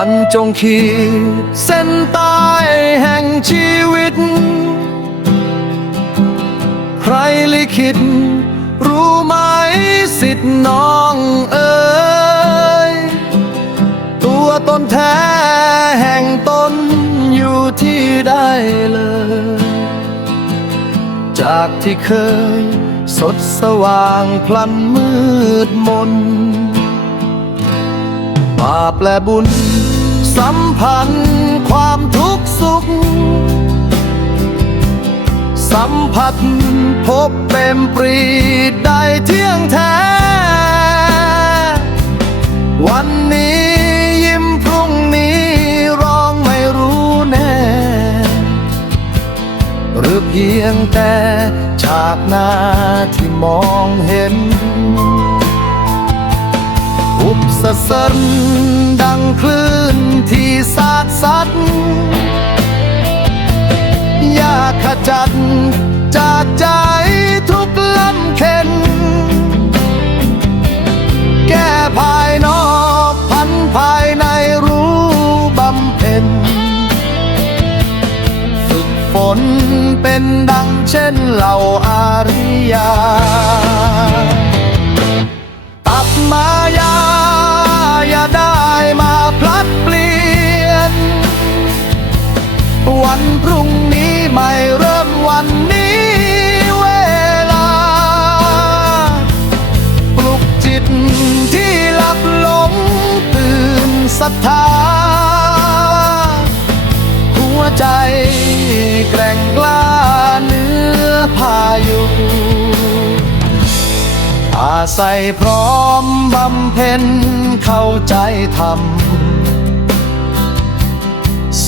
ันจงขีดเส้นใต้แห่งชีวิต ใครลิขิต รู้ไหมสิทธิ์น้องเอ๋ยตัวตนแท้แห่งตนอยู่ที่ได้เลย จากที่เคย สดสว่างพลันมืดมน ปและบุญ สัมพันธ์ความทุกข์สุข สัมผัสพบเต็มปรีได้เที่ยงแท้ วันนี้ยิ้มพรุ่งนี้ร้องไม่รู้แน่ หรือเพียงแต่ฉากหน้าที่มองเห็นอุบสะเสริน คลื่นที่สาดสัดอยากขจัดจากใจทุกลำเข็น แก้ภายนอกพันภายในรู้บำเพ็ญฝึกฝนเป็นดังเช่นเหล่าอาริยา ตับมา นี้ไม่เริ่มวันนี้เวลา ปลุกจิตที่หลับหลงตื่นศรัทธา หัวใจแกร่งกล้าเนื้อพายุอาศัยพร้อมบำเพ็ญเข้าใจธรรม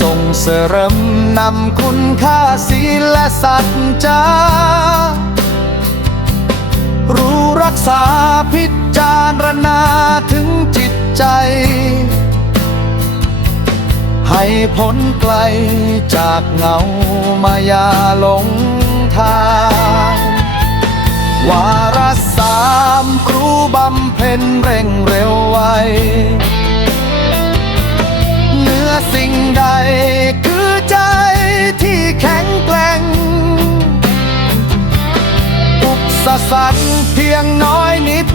ส่งเสริมนำคุณค่าศีลและสัจจารู้รักษาพิจารณาถึงจิตใจ ให้พ้นไกลจากเงามายาหลงทาง วาระสามรู้บำเพ็ญเร่งเร็วไว สิ่งใด คือใจที่แข็งแกร่งอุปสรรคเพียงน้อยนิด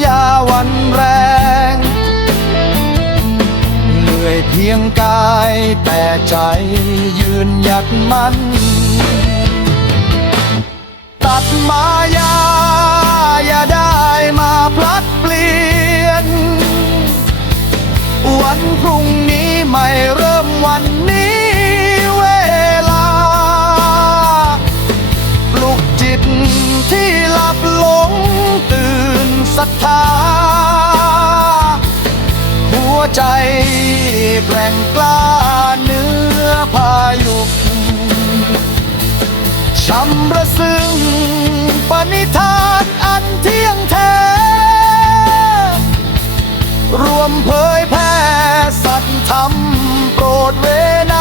อย่าวันแรง เหนื่อยเพียงกายแต่ใจยืนหยัดมั่นตัดมายาอย่าได้มาพลัดเปลี่ยน วันพรุ่ง ม่เริ่มวันนี้เวลา ปลุกจิตที่หลับหลงตื่นศรัทธา หัวใจแกร่งกล้าเนื้อพายุกชำระซึ่งปณิธานอันเที่ยงแท้ รวมเผย สัตธรรมโปรดเวไน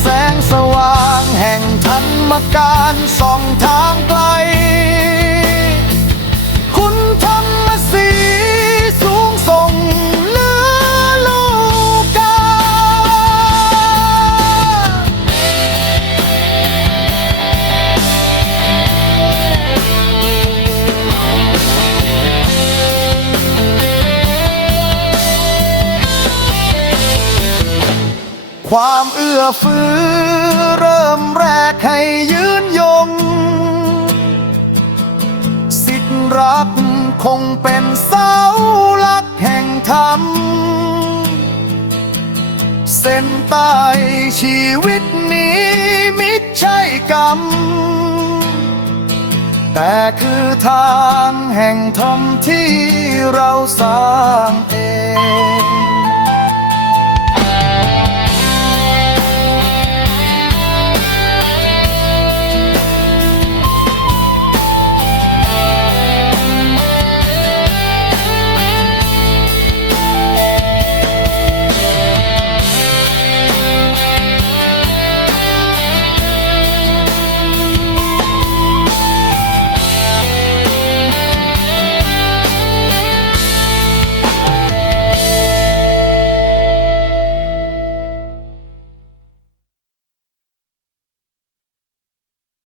แสงสว่างแห่งธรรมการส่องทางไกล ความเอื้อเฟื้อเริ่มแรกให้ยืนยง สิทธิรักคงเป็นเสาหลักแห่งธรรม เส้นใต้ชีวิตนี้มิใช่กรรม แต่คือทางแห่งธรรมที่เราสร้างเอง